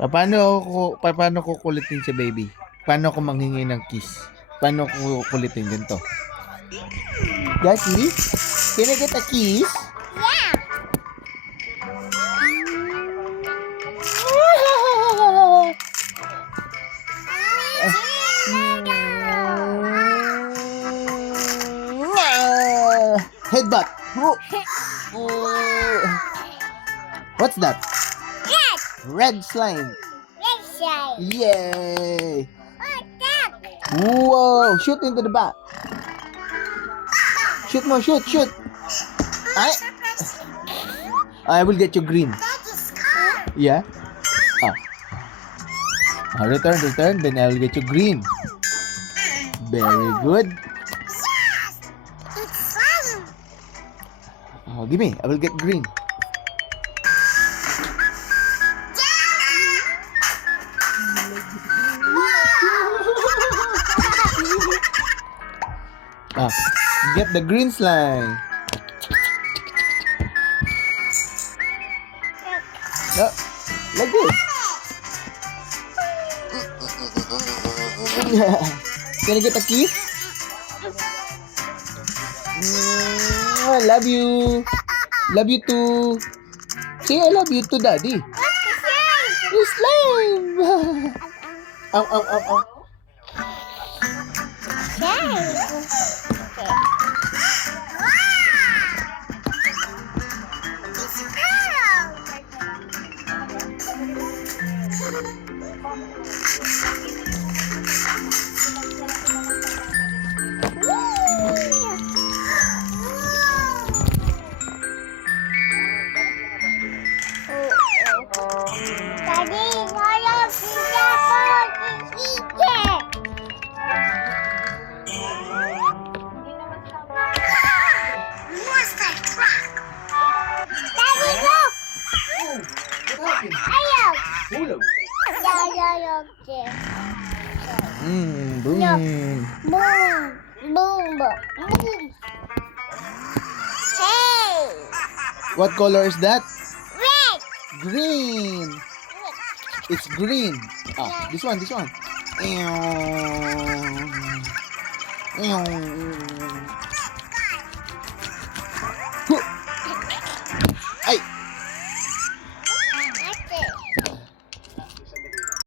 Paano ko kulitin si baby? Paano ko manghingi ng kiss? Paano ko kulitin ganito? Daddy, can I get a kiss? Yeah. Headbutt. What's that? Red slime. Red side. Yay! Oh, that. Whoa! Shoot into the back. Shoot mo, shoot. I will get you green. Yeah? Return. Then I will get you green. Very good. It's fun. Give me. I will get green. Get the green slime. Like this. Can I get a kiss? I love you. Love you too. Say I love you too, Daddy. It's slime. Ow. Daddy, Nolo, pizza for teacher. Monster truck. Daddy, look. What happened? Ayaw. Hulog. Ayaw. Boom. Boom. Hey. What color is that? Red. Green. It's green. This one.